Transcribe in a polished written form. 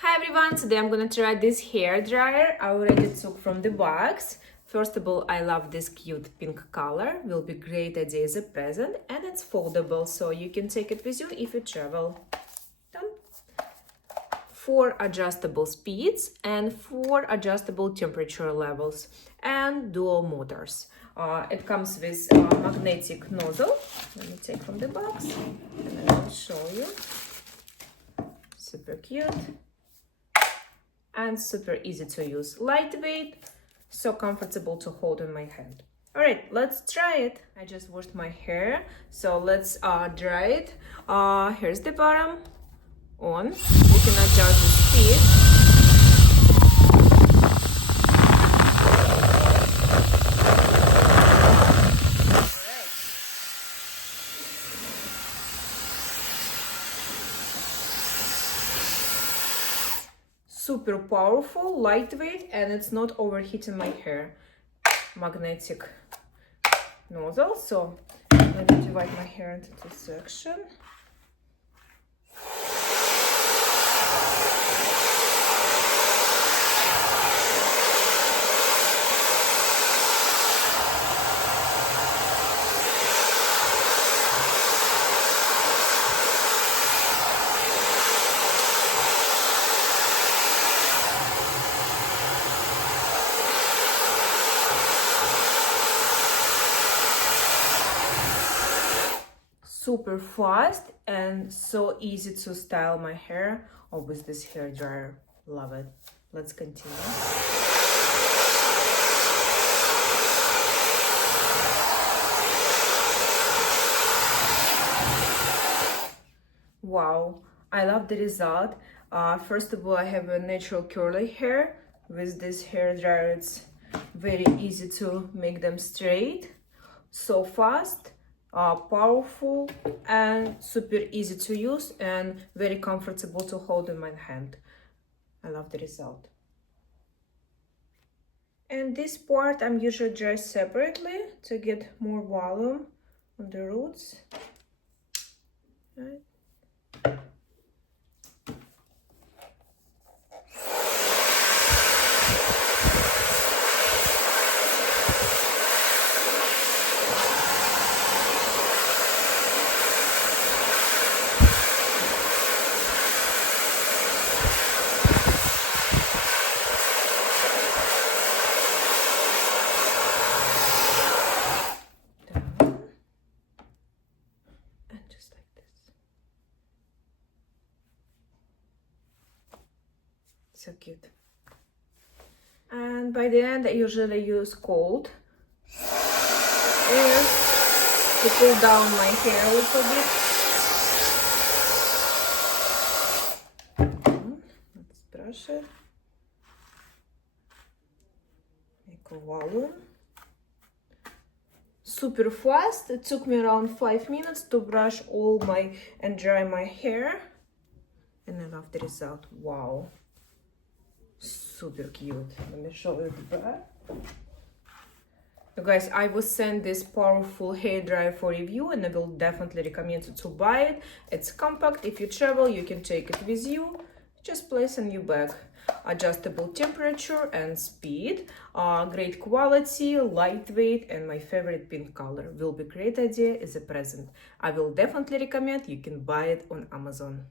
Hi everyone, today I'm gonna try this hair dryer I already took from the box. First of all, I love this cute pink color, will be great idea as a present, and it's foldable so you can take it with you if you travel. Done. 4 adjustable speeds and 4 adjustable temperature levels and dual motors. It comes with a magnetic nozzle. Let me take from the box and I will show you. Super cute and super easy to use. Lightweight, so comfortable to hold in my hand. All right, let's try it. I just washed my hair, so let's dry it. Here's the bottom on. You can adjust the speed. Super powerful, lightweight, and it's not overheating my hair. Magnetic nozzle. So let me divide my hair into this section. Super fast and so easy to style my hair with this hair dryer. Love it. Let's continue. Wow, I love the result. First of all, I have a natural curly hair. With this hair dryer, it's very easy to make them straight. So fast. Powerful and super easy to use and very comfortable to hold in my hand. I love the result. And this part I'm usually dry separately to get more volume on the roots. Right. So cute. And by the end, I usually use cold air to cool down my hair a little bit. Let's brush it. Make a volume. Super fast. It took me around 5 minutes to brush all my and dry my hair. And I love the result. Wow. Super cute. Let me show you the back. You guys, I will send this powerful hair dryer for review and I will definitely recommend you to buy it. It's compact. If you travel, you can take it with you. Just place in your bag. Adjustable temperature and speed. Great quality, lightweight, and my favorite pink color. Will be great idea as a present. I will definitely recommend you can buy it on Amazon.